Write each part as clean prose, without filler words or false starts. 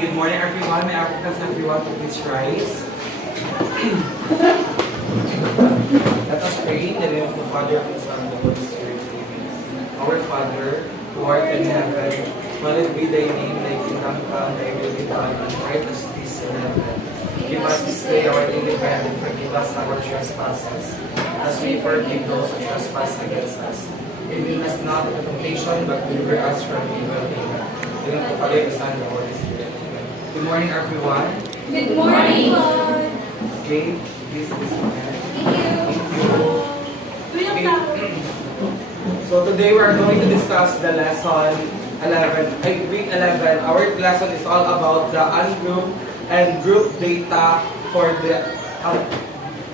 good morning everyone. May I request everyone to please rise. Let us pray in the name of the Father, and the Son, and the Holy Spirit. Amen. Our Father, who art in heaven, hallowed be thy name, thy kingdom come, thy will be done on earth as it is in heaven. Give us this day our daily bread, and forgive us our trespasses, as we forgive those who trespass against us. And lead us not into temptation, but deliver us from evil. Amen. In the name of the Father, the Son, and the Holy Spirit. Amen. Good morning, everyone. Good morning, Lord. Okay, please listen. Thank you. So today we are going to discuss the lesson 11, week 11. Our lesson is all about the ungrouped and group data for the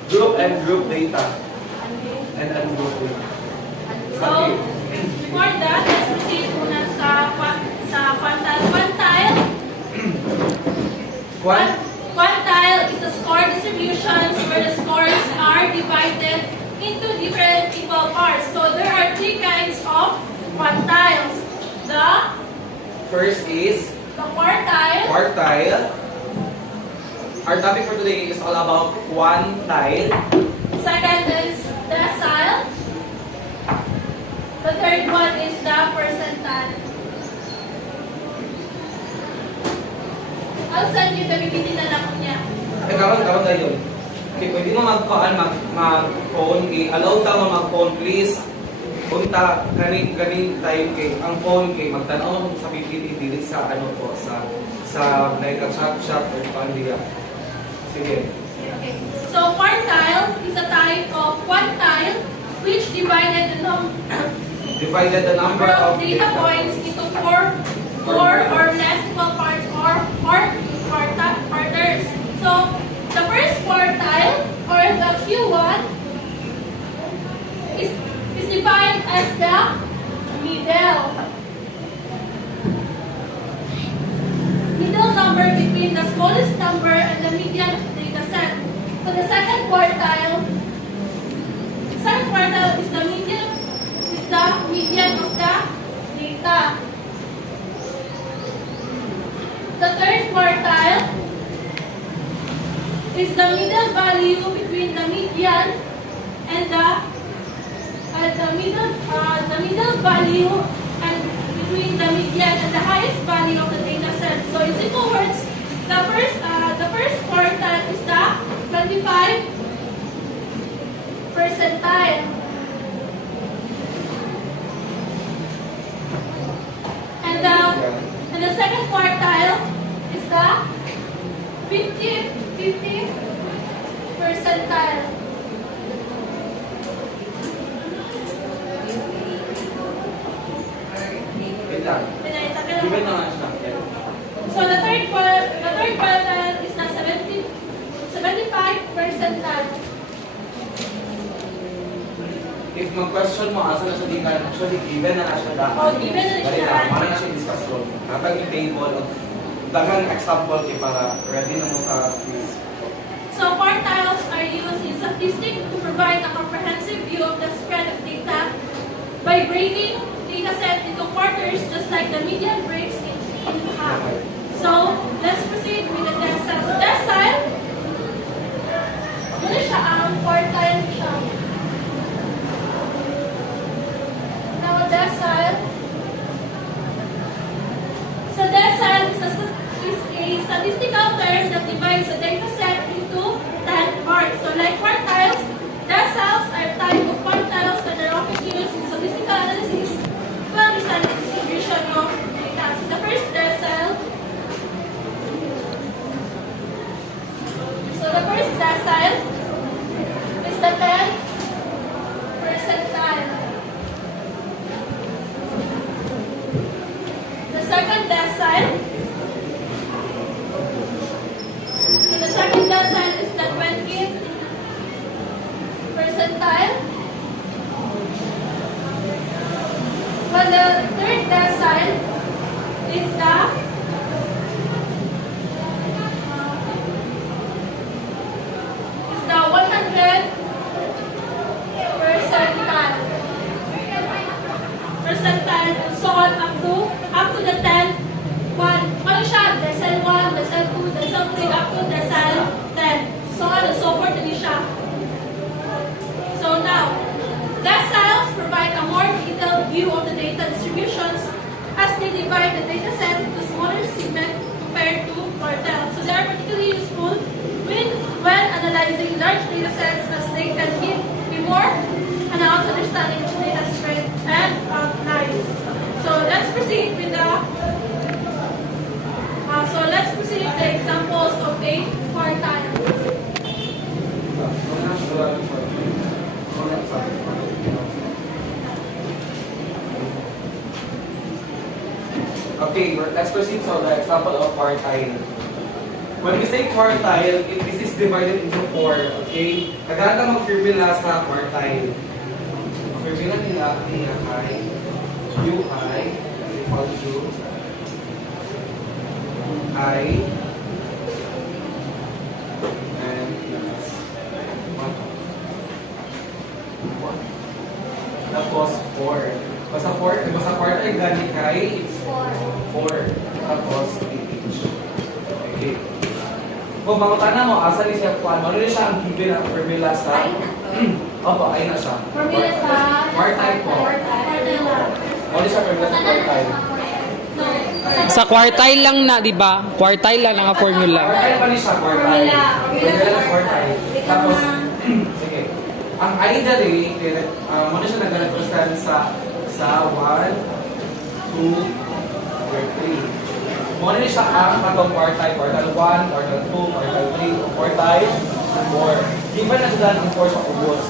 group and group data and ungrouped data. So, before that, let's proceed muna sa quantile. Quantile is a score distributions where the scores are divided into different equal parts. So there are three kinds of quantiles. The First is the quartile. quartile. Our topic for today is all about quantile. Second is decile. The third one is the percentile. I'll send you the PPT na lang niya. Karon na yun. Okay, pwede mo mag-phone. Allow tama mag-phone, please. Punta, ganin tayo kay ang phone kay magtanaw mo sa PPT dili sa ano po sa like a chat or pandiya. Sige. Okay. So quartile is a type of quantile which divided the number of data points into four or less equal parts or quarters. So the first quartile or the Q1 is defined as the middle number between the smallest number and the median data set. So the second quartile is the median of the data. The third quartile is the middle value between the median and the middle value and between the median and the highest value of the data set. So in simple words, the first quartile is the 25 percentile. And the second quartile is the 50 percentile. Wait lang. Given naman siya. So the third quartile is the 75 percentile. If mag-question mo, asa na siya di ka, actually given na siya daan. Oh, given na Dali siya. lang, mana na siya discuss ron. Natag i-table, dagang example kay para ready na mo sa quiz. So quartiles are used in statistics to provide a comprehensive view of the spread of data by breaking data set into quarters, just like the median breaks into half. So let's proceed with the decile. So decile, ano siya ang quartile siya? Now decile. So decile is a statistical term that divides a data set into 10 parts. So like quartiles, deciles are type of quartiles that are often used in statistical analysis to understand the distribution of data. So the first decile. So the first decile is the 10th percentile. The second decile. So the second decile is the 20th percentile. While the third decile is the divide the data set into smaller segments compared to quartiles. So they are particularly useful when analyzing large data sets as they can give a more pronounced understanding of data strength and outliers. So let's proceed with the examples of a quartile. Okay, let's proceed to the example of quartile. When we say quartile, this is divided into 4, okay? Kaganda mag-formula sa quartile. Formula nila ay UI is equal to I and plus 1. Tapos 4. Basta quartile gani kay it's 4. Tapos each. Okay. Kung makutana mo, asa ni siya kuan, ano rin siya ang given na formula sa... Opo, ay na siya. Formula sa quartile po. Ano siya formula sa quartile? Sa quartile lang na, di ba? Quartile lang ang formula. Quartile pa ni siya, quartile. Formula sa quartile. Tapos, sige. Ang I dali, ano siya nag-represent sa 1, 2, or 3. Muna niya siya ang katong quartile 1, quartile 2, quartile 3, o quartile 4. Di ba nagdaan ang 4 sa ubos?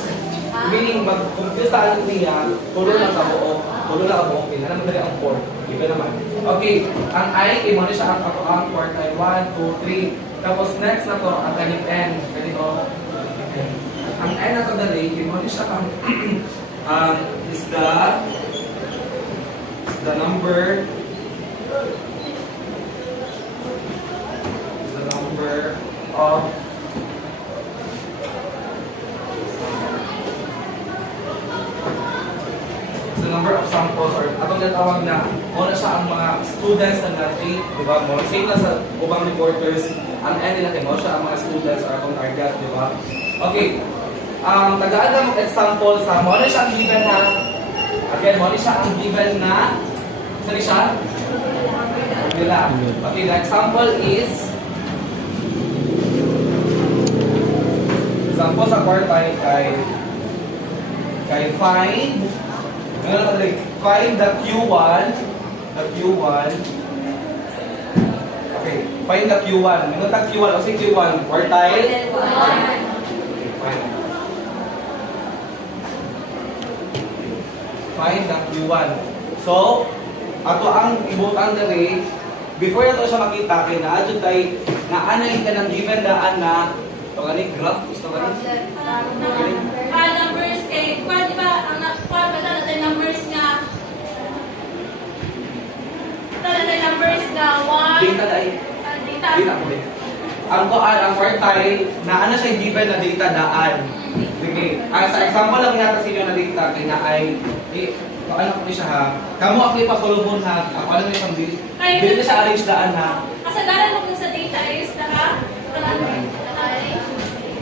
Meaning, mag-compute sa alam niya, tulo lang kabuo, pila naman dali ang 4. Di ba naman? Okay, ang I, muna siya ang quartile 1, 2, 3. Tapos next na to, ang kanyang N. Ganito. Ang N na to dali, muna siya ang is the number of the number of samples or atong natawag na mo na siya ang mga students na na-treat, di ba? Mo same na sa ubang reporters, ang end nila kay mo siya ang mga students or atong target, di ba? Okay. Tagaan na mga example sa mo na siya ang given na again, mo na siya ang given na saan siya? Nila. Okay, the example is example sa quartile kay find the Q1 okay, find the Q1 ano ta Q1 o si Q1 quartile 1 okay, find the Q1 so ato ang ibutan diri before nato siya makita kay naadto tay naanay ka ng given daan na pagani graph gusto ka rin Numbers kay di ba ang nakuha ba natin numbers nga numbers nga 1 data dai data ko din ang kuan ang quartile na ano siya given na data daan sige sa example lang yata sa inyo na data kay na ay ano ko siya ha kamo ako ipasolve ha ako alam niyo siyang dili siya arrange daan ha kasagaran mo sa data is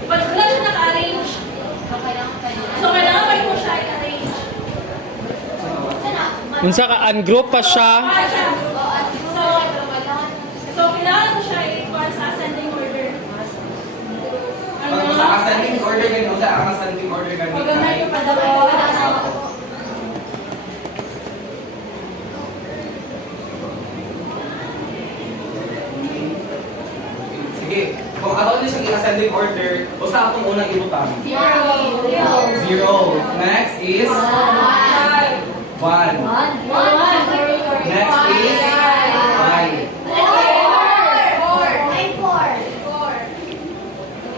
wala siya naka-arrange. So, kailangan pa mo siya i-arrange. Unsa ka ungroup pa siya? So, kailangan mo siya i-kuha sa ascending order. sa ascending order ganun sa ang ascending order ganun Magandang yung padalawa. sige kung ako din siyang i-ascending order o sa akong unang ibutang 0 next is 1 next is 5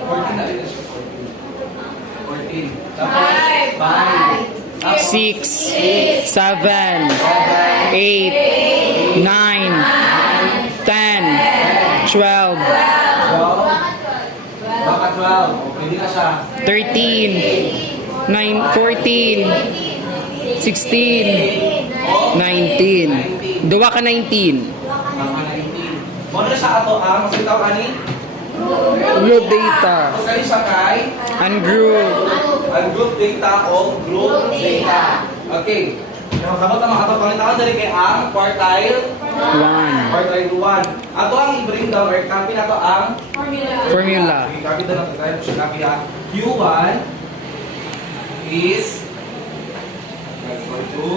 14 na rin siya 14 tapos 5 6, 7, 8, 9, 10, 12, 12 baka 12 o pwede na siya 13, 14, 16, 19. Duwa ka 19. baka 19 mo na siya ato ang masitaw ani Group data. tapos kani siya kay Ungroup. ang group data o group data. Okay. Sabot ang mga ato pangitawan dali kay ang quartile 1. quartile 1. Ato ang i-bring down or copy na to ang Formula. okay, copy down natin tayo siya copy ha. Q1 is equal to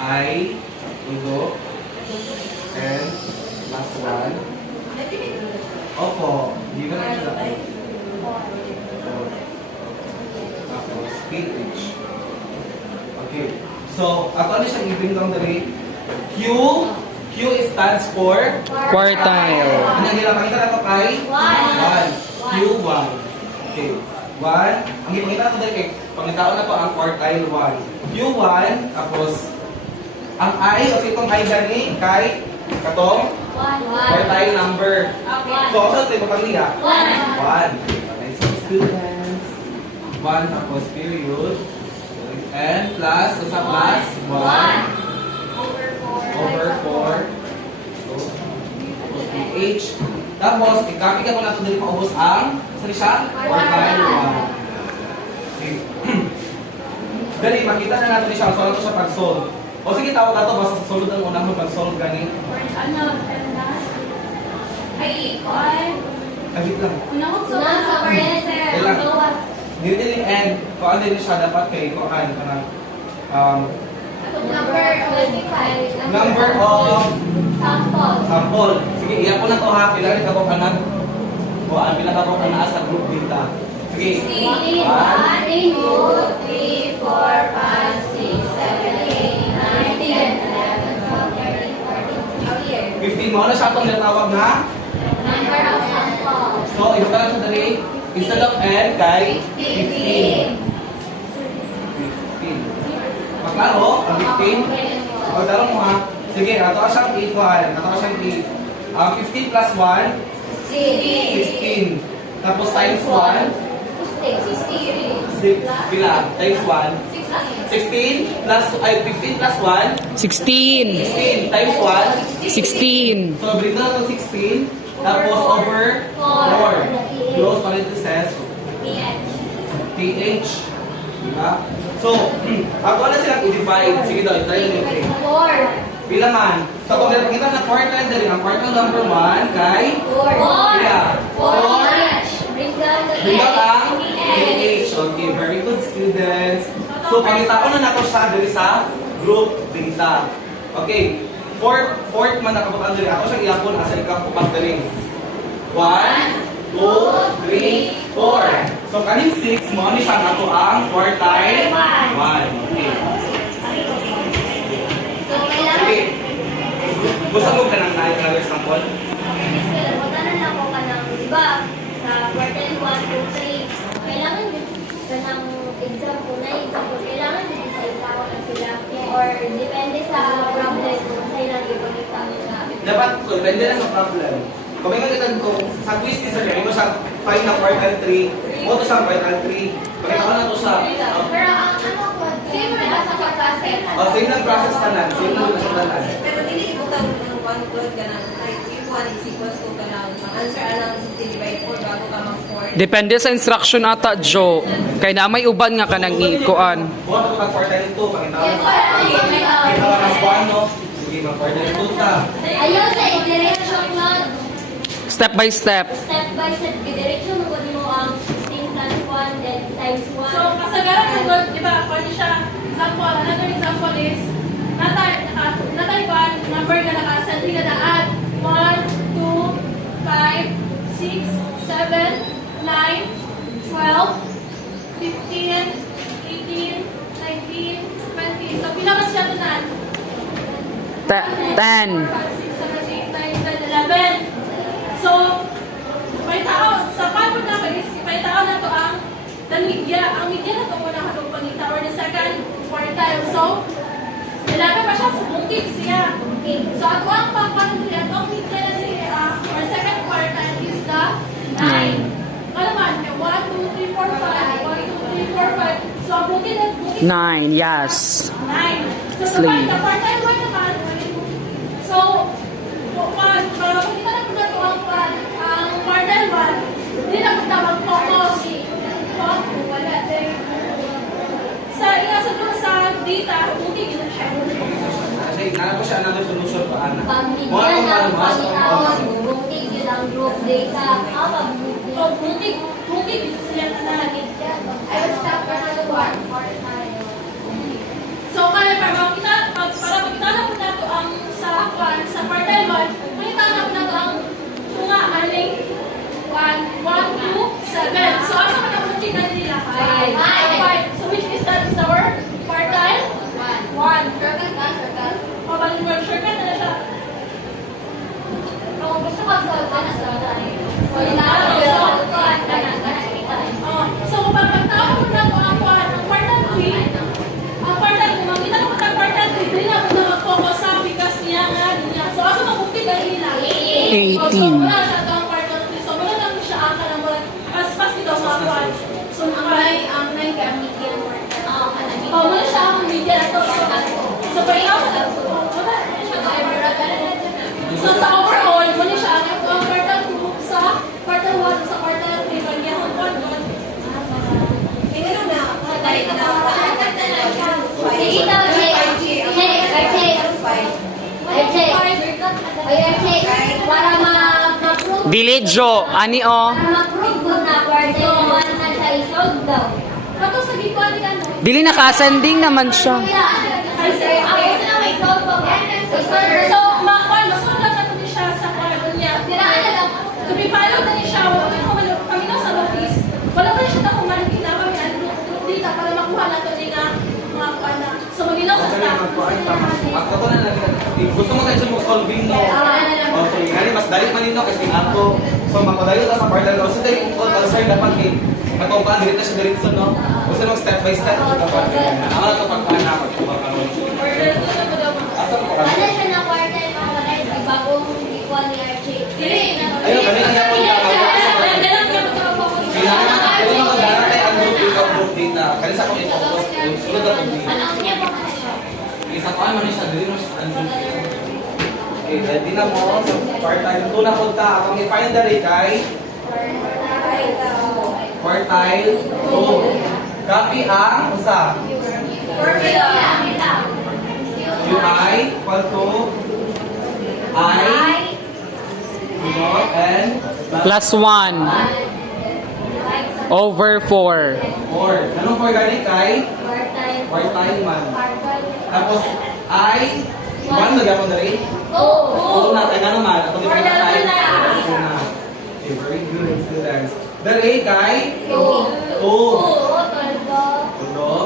I tulo and plus 1. Opo, hindi ba na siya dapat? Tapos, PH. Okay. So, ato ano siyang i-bring down dali? Q stands for Quartile. ano yung nila makita na ito kay? 1. Q1. Okay. 1. Ang ipakita na ito dahil kay pangitaon na ito ang quartile 1. Q1, tapos ang I, o itong I gani kay katong quartile number. So, ako sa ito pang niya? 1. Okay, so students. 1 tapos period. And plus, so sa plus, 1 over 4. PH. Tapos, i-copy ka po natin dito paubos ang, saan siya? Quartile 1. Okay. Dali, makita na natin siya. So, ano siya pag-solve? O sige, tawag ka ito. Basta sa sulod ang unang mo pag-solve gani. Agit lang. Dito din and kung ano din siya dapat kay kung ano kanang number of sample. Sige, iya po na to ha. Pila rin kapag kanang o ang pila kapag kanang sa group data. Sige. 1, 2, 3, 4, 5, 6, 7, 8, 9, 10, 11, 12, 13, 14. 15 mo na siya itong natawag na. So, ito ka lang siya dali. Instead of n, kay 15. 15. Maklaro, ang 15. Pagdaro mo ha. Sige, ato ka siyang equal. Ato ka siyang 15 plus 1, 16. Tapos times 1, 6. Pila? Times 1. 16 plus, ay 15 plus 1, 16 16. times 1, 16. so bring down to 16, tapos over 4, close parentheses, TH, diba? So, ako na silang i-divide, sige daw, i-try nyo yung pila man, so kung kita na quartile na rin, ang quartile number 1, kay, pila, 4, bring down ang TH, okay, very good students. So, pangitaon na nato siya dali sa group data. Okay. Fourth man nakabutan dali. Ako siyang iapon asa ikang upat dali. 1, 2, 3, 4. So, kaning 6 mo, ni siya nato ang quartile 1. Okay. Sige. Gusto mo ka ng another sample? Sa quartile 1, 2, 3, kailangan ng example na example, kailangan din sa isawa na sila or depende sa problem kung sa ilang ipagkita nila. Dapat, depende na sa problem. Kung may kagitan ko, sa quiz ni Sir, may mo siya 5 na quartile 3, mo to siya quartile 3. Pakita ko na to siya. Pero ang ano ko, same na sa process. Same lang process ka lang. Same lang process ka lang. Pero hindi ibutang mo ng one-third ka na. If 1 is equals to ka na. Ang answer alang 60 divide 4 bago ka mag-4. Depende sa instruction ata, Joe. Kay na may uban nga kanang ikuan. Kung ano ka quartile 2, pakita ko. Pakita ko na sa no? Sige, mag-quartile 2 ka. Ayun sa direction na Step by step. step by step direction mo mo ang 16 plus 1 then times 1. So, kasagaran ng God, di ba, pwede siya, example, another example is, natay ba, number na nakaset, hindi na add 1, 2, 5, 6, 7, 9, 12, 15, 18, 19, 20. So, pila ba siya ito na? 10. 4, 5, 6, 7, 8, 9, 10, 11. So, may tao, sa paano na is, may tao na to ang media. Ang media na to muna katong pangita or the second quartile. So, nilaga pa siya sa bukid siya. So, ato ang pangpaano niya, ang media na siya, or second quartile is the 9. Ano man, 1, 2, 3, 4, 5. 1, 2, 3, 4, 5. So, ang bukid at bukid 9, yes. 9. So, sa Slave. quartile 1 naman, so, para makita na po na ito ang quartile 1, hindi na po tawag focus. Wala din. Sa iya sa data, buti pangitaon, bungtig yun ang group data. So, butik sila na. I will stop for another one. So, kaya para makita na po nato ang sa quartile 1, makita na po nato ang mga aling 1, 2, 7. So, asa ka na butik na nila? 5. So, which is that is our quartile? 1. Circle. Pabalik mo, shortcut na siya. Kung gusto mag-solve ka na sa So, kapag pagtawag mo na ito ang quartile 3, ang quartile 2, makita na po ang quartile 3, dili na po na mag-focus sa bigas niya nga niya. So, asa mag-upit na nila? 18. So, wala siya ito ang quartile 3. So, wala lang siya ata ng mga pas ito mga kwan. So, ang nag-median quartile. Oh, wala siya ang median ito. So, painaw sa ito. So, sa overall, wala siya ang quartile 2 sa quartile 1 sa quartile 3. Kanya ang kwan doon. Tingnan na, patay na. Sige daw, para ma-prove. Dilidyo, ani o. Para ma-prove ko na quartile 1 na siya isolve daw. Kato sa gikuan ni ano? Dili nakasanding naman siya. Ay, sir, ako gusto na may solve ko. So, makuan, masunod lang natin siya sa kwan niya. To be followed na niya siya, kami na sa office. Wala pa rin siya na kumanin na kami ang group data para makuha natin niya nga mga kwan na. So, magilaw sa staff. Ako na lang. Gusto mo tayo mo solving no. Oh, so ngani mas dali man nino kasi ato. So mapadali ta sa partner no. So tayo kung answer dapat ni matong dili na siya diretso no. Gusto mo step by step dapat. Ako na to pagpanapat ko ba karon. Order to na po daw. Asa mo Ano kami? siya na quartile mga kanay, bagong ikuan ni RJ. Ayo kami ang yapon ka. Kailangan magdala tayo ang group data. Kani sa akong i-focus. Sunod na pag isa ko man siya dili mo siya andun. Okay, ready na mo. So, quartile 2 na punta. Akong i-find the rate kay quartile 2. Copy ang usa. Yung I equal to I sunod and Plus 1 over 4. 4. Anong 4 gani kay? Quartile man. Tapos I 1 nagyapon na rin. Oo na, tayo naman. Ako di pa na tayo. Okay, very good students. The rate kay? 2. Tulo.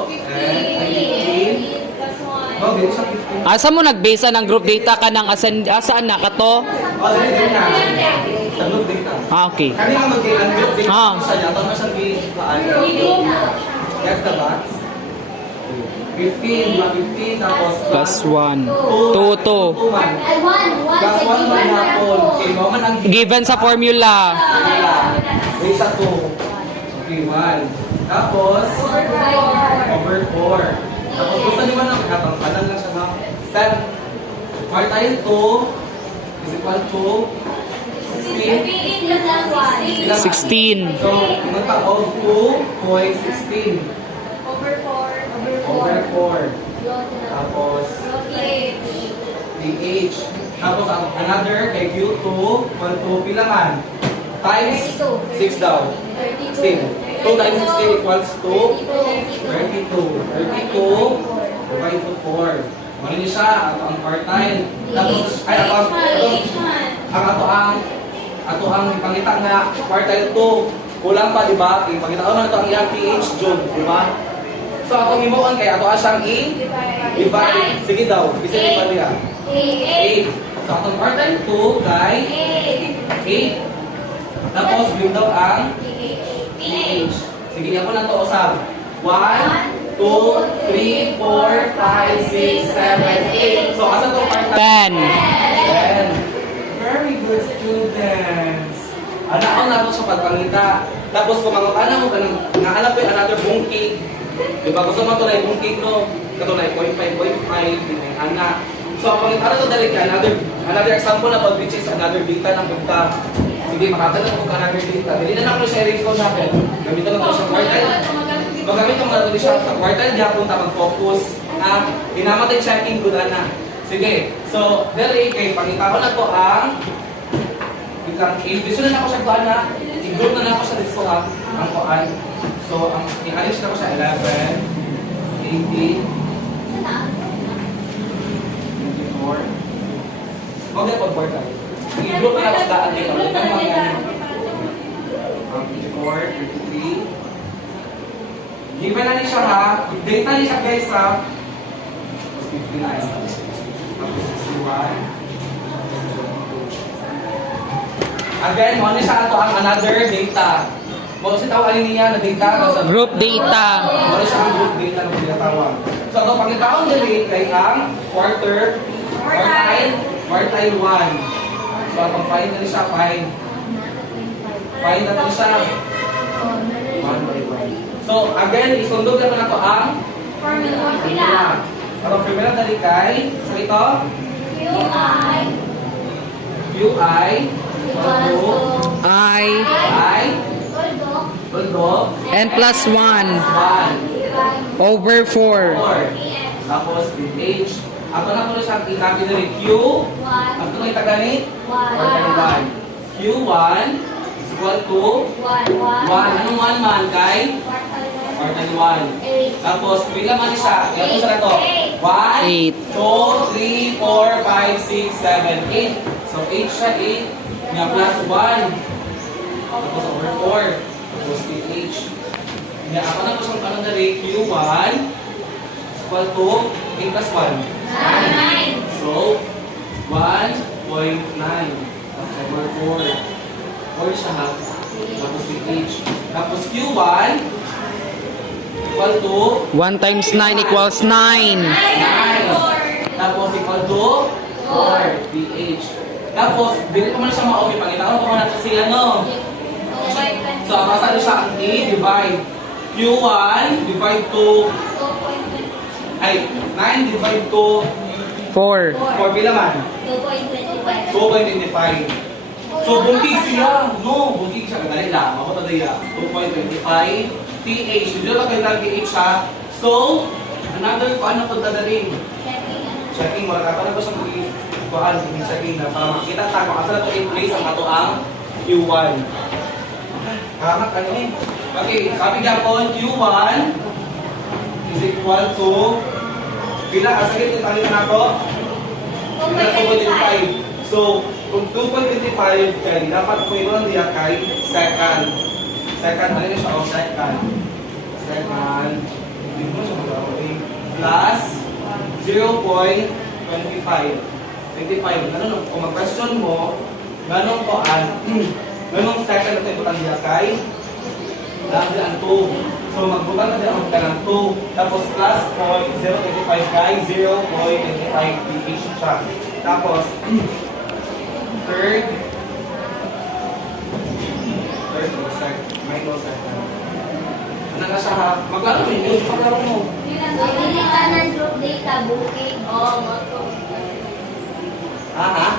And 15. Oh, bilis siya 15. Asa mo nagbasa ng group data ka ng asaan na ka to? Oh, dali na. Sa group data. Okay. Kanina mag-i-unmute data Ah. siya. Yato na siya gi-laan. Yes, the box. 15, 15, tapos Plus 1. 2, 2. 2 man. Plus 1 man hapon. Okay, mo man ang Given sa formula. Wait sa 2. Okay, 1. Tapos, over 4. Tapos, gusto niyo ba na katangkalan lang siya na? Step. Quartile 2 is equal to 16. 16. So, magpa-out 2.16 over 4. Tapos, PH. Tapos, another kay Q2, 1, 2, pila man? Times 6 daw. 16. 2 times 16 equals to 32. 32 divide to 4. Mali niyo siya, ang quartile. Tapos, ay, ato ang ipangita nga quartile 2. Kulang pa, di ba? Ipangita ko na ito ang iyang PH June, di ba? So, atong imuon kay ato siyang i-divide. Sige daw, bisa ni Maria. 8. So, atong quartile 2 kay 8. Tapos, yung daw ang PH. Sige, ako na ito usab. 1, 2, 3, 4, 5, 6, 7, 8. So, asa ito quartile? 10. 10. Very good students. Anaon na ito sa pagpangita. Tapos, kung mga mo ka nang nahanap ko yung another bungkig. Diba? Gusto mo ito na yung bungkig, no? Ito na yung 0.5, yung anak. So, ang pangita ito dali ka, another example na pag which is another data ng punta. Sige, makakatanong ko ka another data. Hindi na ako sharing ko natin. Gamitin lang ko siya quartile. Magamit ko mga ito siya sa quartile. Di punta mag-focus. Hinamatay checking ko na. Sige. So, dali kay pangita ko na to ang biglang i-division na ako siya kuan na. I-group na ako siya dito ha. Ang kuan. So, ang i-arrange na ko siya 11, 18, 24. Huwag na pag-board tayo. I-group na ako sa daan dito. Ulit ang mga 24, 23. Given na niya siya ha. Data niya siya guys ha. 59. Tapos 61. Again, mo siya ato ang another data. Mo si tawagin niya na data sa Group data. mo siya ang group data na tinatawag. So ito pangitaon dili kay ang quartile 1. So ang find na siya find na to siya 1 by 1. So again, isundog na nato ang formula. Ang formula dali kay so ito UI I Tuldok n plus 1 1 over 4. 4. Tapos with H. Ato na po siya i-copy na rin Q. Ato na itagani 1. Q1 is equal to 1. Anong 1 man kay? Quartile 1. Tapos pila man siya? Ilan po sa ito? 1, 2, 3, 4, 5, 6, 7, 8. So 8 siya 8. Nga plus 1. Tapos over 4. Tapos PH. Nga ako na po siyang tanong na rin, Q1 is equal to 8 plus 1. 9. So, 1.9. Tapos over 4. 4 siya ha. Tapos PH. Tapos Q1 equal to 1 times 9 equals 9. 9. Tapos equal to 4. PH. Tapos, dili ko man siya ma-okay. Pangitaon ko man natin si ano. So, ang kasali siya ang A, divide. Q1, divide to, ay, 9 divide to 4. 4 pila man? 2.25. So, buntig siya. No, buntig siya. Kadali lang. Ako tadaya. 2.25. TH. Hindi na kayo TH ha. So, another, paano ko tadaling? Checking. Wala ka na ko siyang kuhaan, checking na para makita ta kung asa na to in place ang ato ang Q1. Kamat ano eh. Okay, copy gapon Q1 is equal to pila asagit yung tali na to? Pila 2.25. So, kung 2.25 kay dapat ko iron diya kay second. Second, ano siya o second? Second, hindi mo siya mag-away. Plus 0.25. 25. Ganun, kung mag-question mo, ganun ko ganun second na ito ibutang diya kay labi ang 2. So magbutang na diya ang ng 2. Tapos plus 0.025 kay 0.25 pH siya. Tapos third minus second. Ano na siya ha? Maglaro mo yun, maglaro mo. Pagkita ng group data, booking. Ha?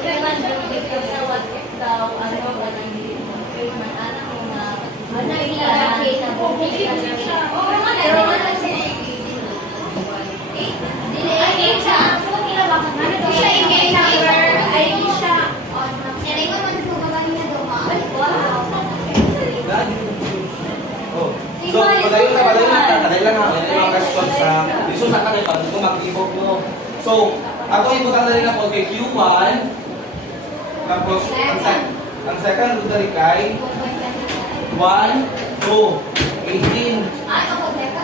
Kaya man, group data sa WhatsApp daw, ano ba na hindi mo? Kaya man, anak mo na, ano yung ilalagay na booking? Oo, pero wala siya. Dili, siya. Ano siya, email number, ID siya. Sinay ko naman ito, magaling na doon. Wow. Oh. So, padayon na questions sa iso sa kanay pag ito mag-ibog mo. So, ako yung butang na rin ako kay Q1. Tapos, ang second root na rin kay 1, 2, 18.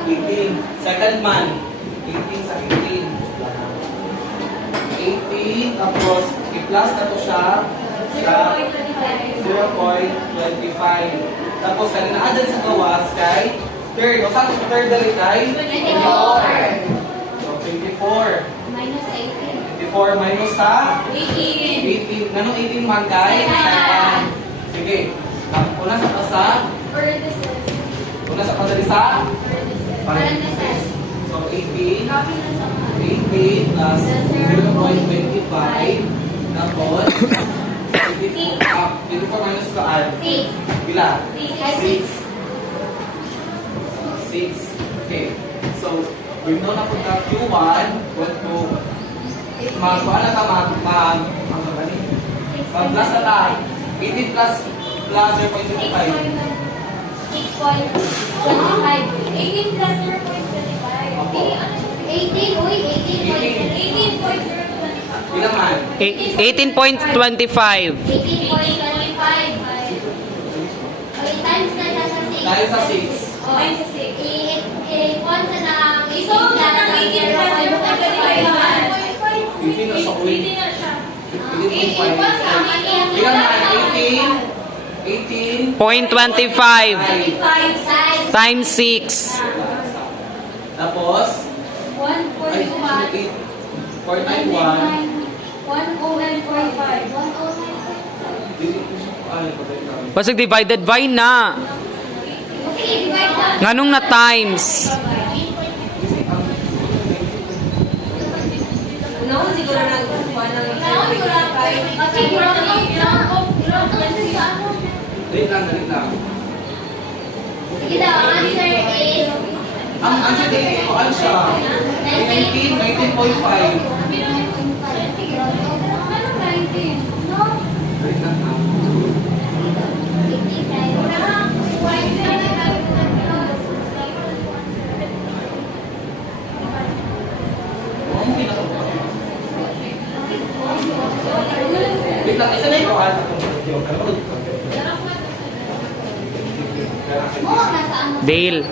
18. Second man. 18 sa 18. 18. Tapos, i-plus na to siya sa 0.25. Tapos, kaya na-add sa gawas kay third. O saan sa third na rin kay? 24. So, 24. Minus 18. 24 minus sa? 18. 18. Ganong 18 man kay? Second. Sige. Una sa kasa? Una sa kadali sa? Parentheses. So, 18. Copy na sa 18 plus 0.25. Tapos, 24 minus ka al? 6. Bila? 6. 6. Okay. So, we know na po na Q1 equal to Magkuha na ka, mag-plus na ka. 18 plus 0.25. 6.25. 18 plus 0.25. Opo. 18, uy, 18.25. Ilan man? 18.25. 18.25. Okay, times na siya sa 6. Dahil sa 6. Oh, times sa 6. I-1 sa ng 18 So, plus ng 18 plus 0.25. 18 na siya, uy. 18 na siya. 18.5. Ilan man? 18. 0.25 5 times 6. Tapos, 1.5. 491. 1.045. Basig divided by na. Sige, divide na. Nganong na times? Unahon siguro nagkuha ng Kasi Dali lang. sige daw, ang answer is Ang answer dito, ano siya? 19.5. No? Dali lang na. Wait lang, isa na yung kuhaan. Dale.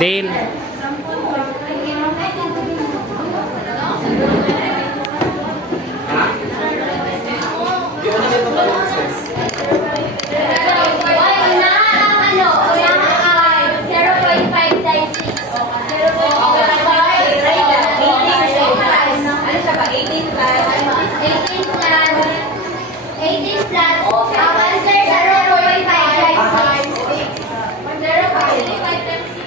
Dale. Ha? Di ko na dito pa process. Ano? 0.5 times 6. 0.5. Ano siya ba? 18 plus 18 plus. Ang answer 0.5 times 6. 0.5 times 6.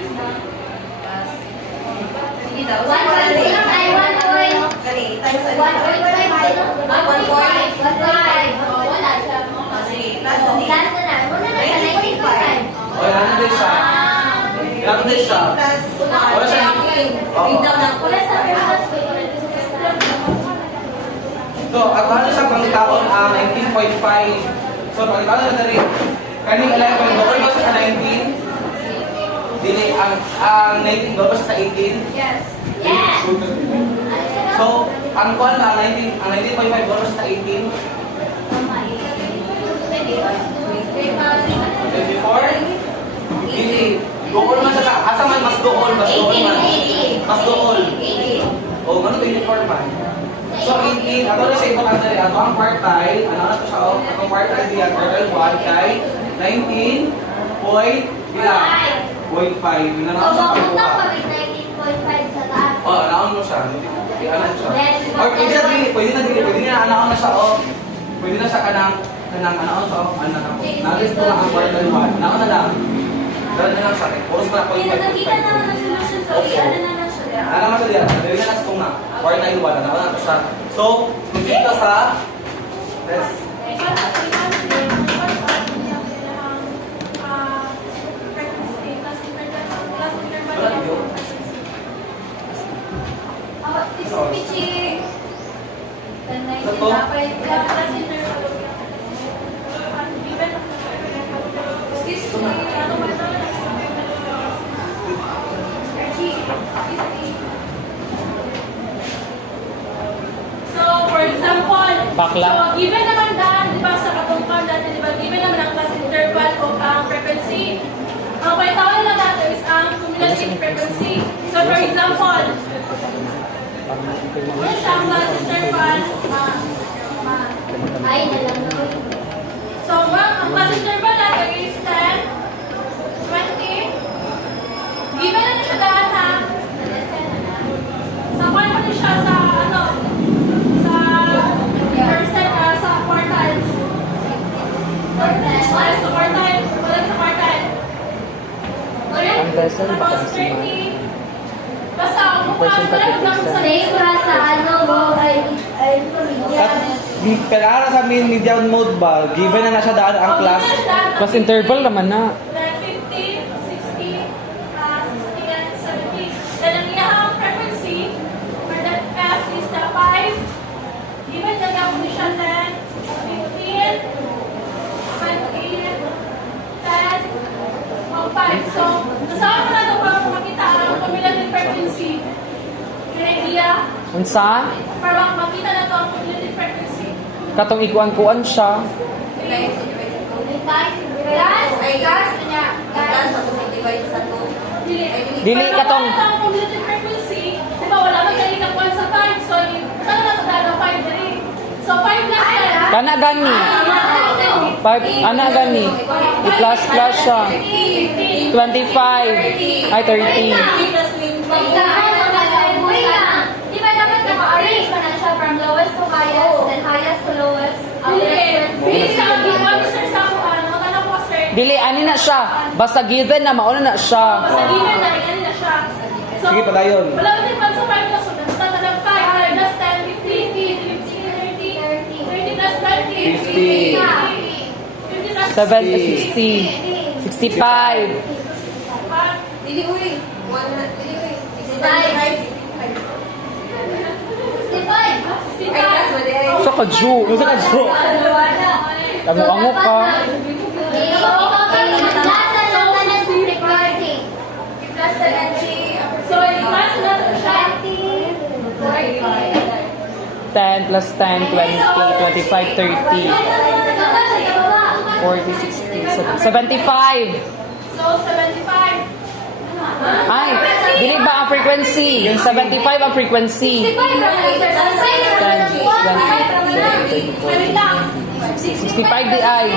Sige daw. 1.6 ay 1.5. Kali, times 1.5. 1.5. Wala siya. Sige, plus na din. Last na na. Muna na siya. 19.5. O, yan na din siya. Yan na din siya. Plus Wala siya. Read down ng Wala sa plus. So, at ano siya pangitaon 19.5. So, pangitaon na rin. Kaning 11, doon ba siya sa 19? Dili, ang 19 doon ba siya sa 18? Yes. Yeah. So, ang kuwan na, ang 19.5 doon ba siya sa 18? 24? Dili. Doon man siya sa, asa man mas doon man. Mas doon. O, ano 24 man? So, 18, ato na siya importante rin. Ato ang quartile, ano na to siya, oh, atong quartile diyan, quartile 1 kay 19.5. Yun na So, lang siya bakit pagkuha. na kami 19.5 sa taas? Oh, anaon mo siya. Ano siya. Or pwede na anaon na siya, oh. Pwede na siya kanang anaon siya, oh. Ano na po. Nalis ko lang ang quartile 1. Anaon na lang. Dahil na lang siya. Puros na 0.5. Nakita naman ang solution. So, ano na lang siya. Ano naman siya diyan? Dahil na nasa tunga. Quartile 1. Anaon na to siya. So, kung ka sa let's So, for example, Bakla. so given naman daan, di ba, sa katungkol natin, di ba, given naman ang class interval o ang frequency, ang pagkawal lang natin is ang cumulative frequency. So, for example, yes, ang class interval, Ay, nalang na. so, ang class interval natin is 10, 20, given na siya daan ha, sa kwan pa siya sa, ano, sa percent, sa quartiles. Wala sa quartile. Wala sa quartile. Correct? Ang person baka Tapos si 30. Basta, person wala lang sa Same ra sa ano mo ay kailangan sa amin median mode ba? Given na siya daan ang class. Plus interval naman na. Then 50, 60, 60 and 70. Then ang iyahang frequency for that F is the 5. Given the gap mo siya 10, 15, 20, 10, 5. So, nasaan mo na ito para makita ang cumulative frequency. Yung idea, Unsa? para makita na ito ang cumulative frequency. Katong ikuan-kuan siya. Dili katong- ang cumulative frequency, di ba wala man dali ka kuwan sa 5, so ano na sa dala 5 dali. So 5 plus 10. Kana gani. 5 ana gani. I-plus siya. 25. Ay 30. Di ba dapat naka-arrange pa na siya from lowest to highest, then highest to lowest? Please, sabi ko, Mr. Samu, tanong ko, sir. Dili ani na siya. Basta given na mauna na siya. Basta given na rin na siya. So, Sige, padayon. wala mo din pa sa 5 plus 1. Basta na lang 5, 5 plus 10, 15, 30, 30 plus 20, 50. 50 plus 7 to 60. 65. Dili uy. Dili uy. 65. 65. Ay, class mo din. Sa kadyo. Sa kadyo. Tango-ango ka. So, i-class na siya. 10 plus 10, 20, 25, 30, 40, 60, 75. So, 75. Ay, dili ba ang frequency? 75 ang frequency. 65 di ay.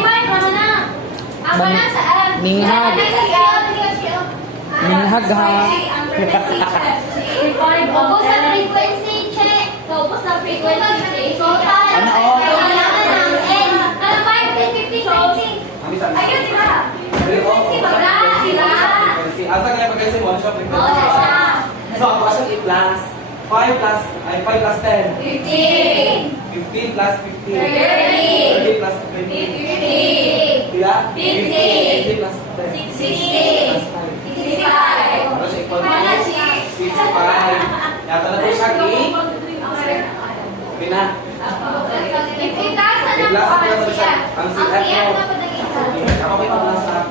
Minghag. Minghag ha. Ubus sa frequency check. Ubus sa frequency check. Ano, oh? Ano 5, 10, 15, 20. Ayun, di ba? Frequency ba? Sila. Asa kaya pag kasi mo siya Oo, na siya. So, ako kasi i-plus 5 plus 10. 15. 15 plus 15. 30. 30 plus 20. 50. Diba? 50. 50 plus 10. 60. 65. Ano siya equal to 65. Yata na po siya Sabi na. Ipasa na po ang siya. Ang siya na po nag-isa. Ako may paglasa.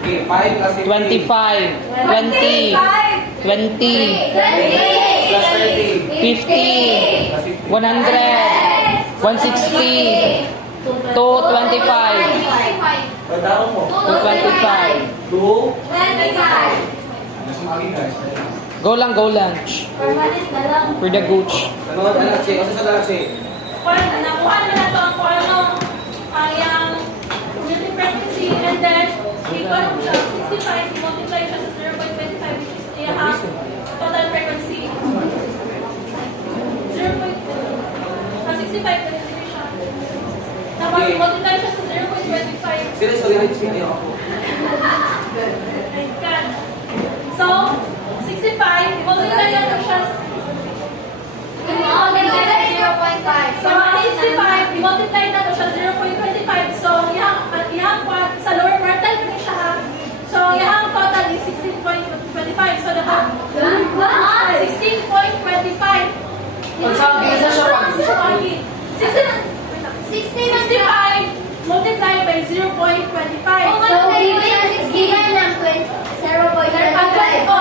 Sige, 5 plus 25, 15. 20, 20, 20. Plus 30. 50, 100, 160, 225, 160. Pagdaon mo. 225. 2. 25. Ano siya maging guys? Go lang, go lunch. Permanent na lang. For the gooch. Ano na siya? Ano sa dala siya? Nakuha na na ito ang kung ano yung cumulative frequency and then equal siya 65 multiply siya sa 0.25 which is yung total frequency. 0.65 frequency siya. Tapos multiply siya sa 0.25. Seriously, hindi ako. So, 65, multiply natin siya. So, 65, multiply natin siya 0.25. So, yung sa lower quartile pa siya ha. So, yung total is 16.25. So, dapat 16.25. Sixty 65 multiplied by 0.25. So, given ng 0.25.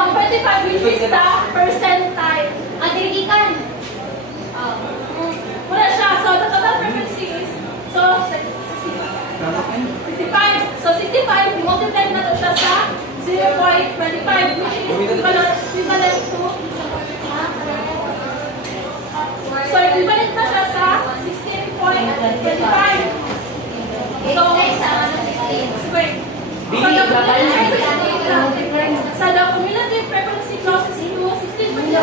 25 which is the percentile. Ang dirigikan. Wala siya. So, the total frequency is, so, 65. So, 65, multiply natin siya sa 0.25 which is equivalent to, so, equivalent na siya sa 16.25. So, wait. Sa the cumulative frequency closest to 16.25.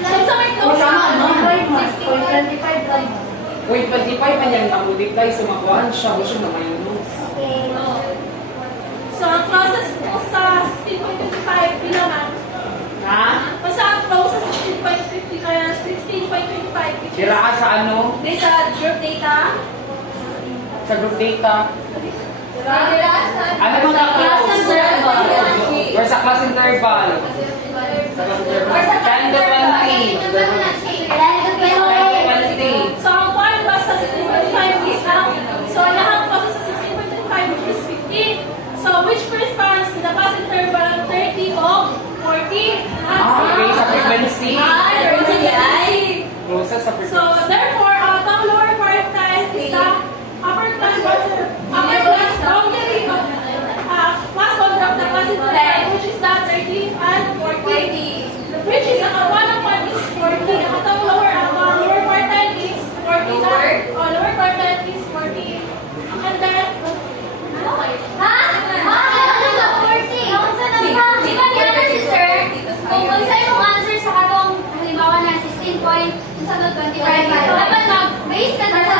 So, sa may close Wait, 25 man yan na-multiply, sumakuan siya. Huwag siya na minus. So, ang closest po sa 16.25 bilangan. Ha? Basta ang closest sa 16.50 kaya 16.25 16.25, which is Diraan sa ano? this group data. Sa group data. Ano mga Class interval. Or sa class interval. Or sa 10 to 20. 10 to 20. So, ang point was sa 16.5 is up. So, lahat po sa 16.25 which is 15. So, which corresponds to the class interval 30 of 40. Okay, sa frequency. Process sa So, frequency. therefore, the lower quartile is the upper class boundary of class boundary of the class interval, which is the 30 and 40. Which is one of one is 40. Ang lower quartile is 40. Lower quartile is 40. And then, Ha? Ano na 40? Ang sa naman. Di ba ni ano si sir? Kung sa imong answer sa katong halimbawa na 16 point sa 25. Dapat mag-base ka na sa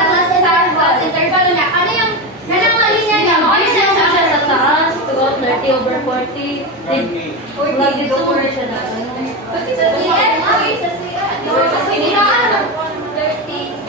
class interval na. Ano yung nanang linya niya? Ano siya sa taas? 30 over 40. 40 dito mo siya na. Kasi sa CN, sa CN. Kasi nila ano? 30.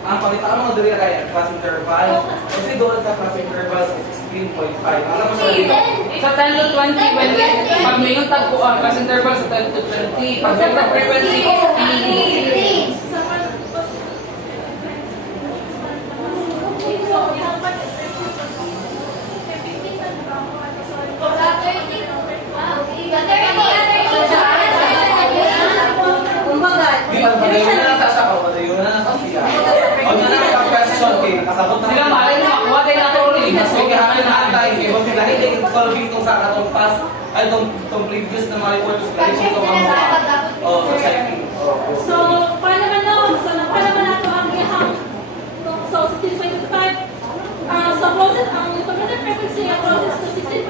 Ang palitaan mga diri kay class interval. Kasi doon sa class interval sa 16.5. Alam mo siya Sa 10 to 20, when pag may yung tagpuan, class interval sa 10 to 20. Pag may yung frequency, 15. Kumbaga, Di ba, padayon na lang sa siya, o padayon na lang sa siya. O na lang ang question, kay nakasabot na Sila malay na makuha din nato rin. Mas may kahanan na atay, kay Boss sila hindi solving itong sa katong past, ay itong previous na mga reports, kaya itong mga sa checking. So, paano naman noon? So, paano naman nato ang ihang so 16.25 so closest ang computer frequency approaches to 16.25